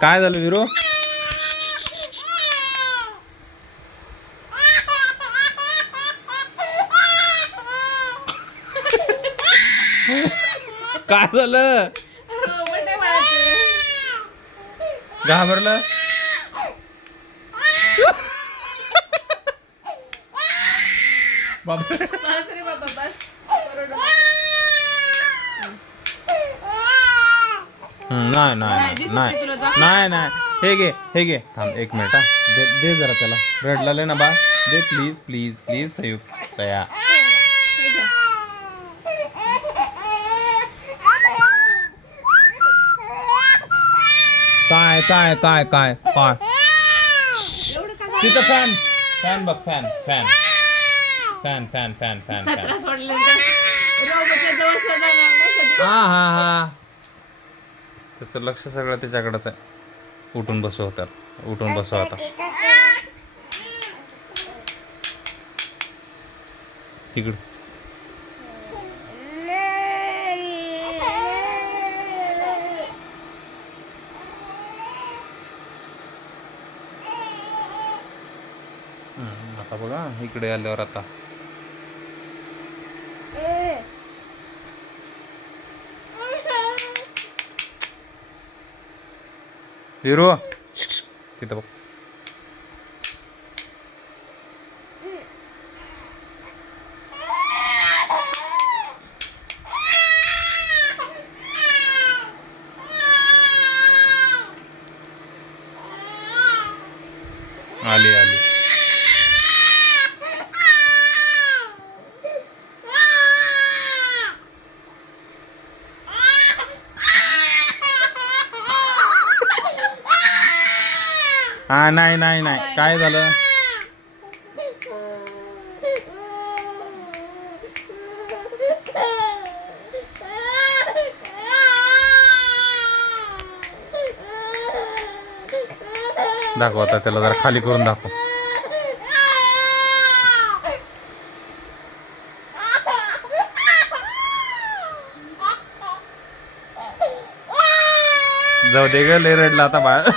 काय झालं विरो? काय झालं? घाबरलं? बाबा नाही नाही नाही नाही नाही, हे घे थांब 1 मिनिट हा. दे जरा त्याला, रडलाय ना बा, दे प्लीज प्लीज प्लीज संयुक्त या. काय काय काय काय काय तिथं फॅन फॅन बघ, fan fan fan fan fan fan fan. हा हा हा, त्याचं लक्ष सगळं त्याच्याकडेच आहे. उठून बसव तर, उठून बसव आता. इकडं आता बघा इकडे आल्यावर आता हिरो तिथं बघ. आली आली. हा नाही नाही नाही, काय झालं? दाखव आता त्याला, जरा खाली करून दाखव. जाऊ दे ग, लय रडला आता बाळ.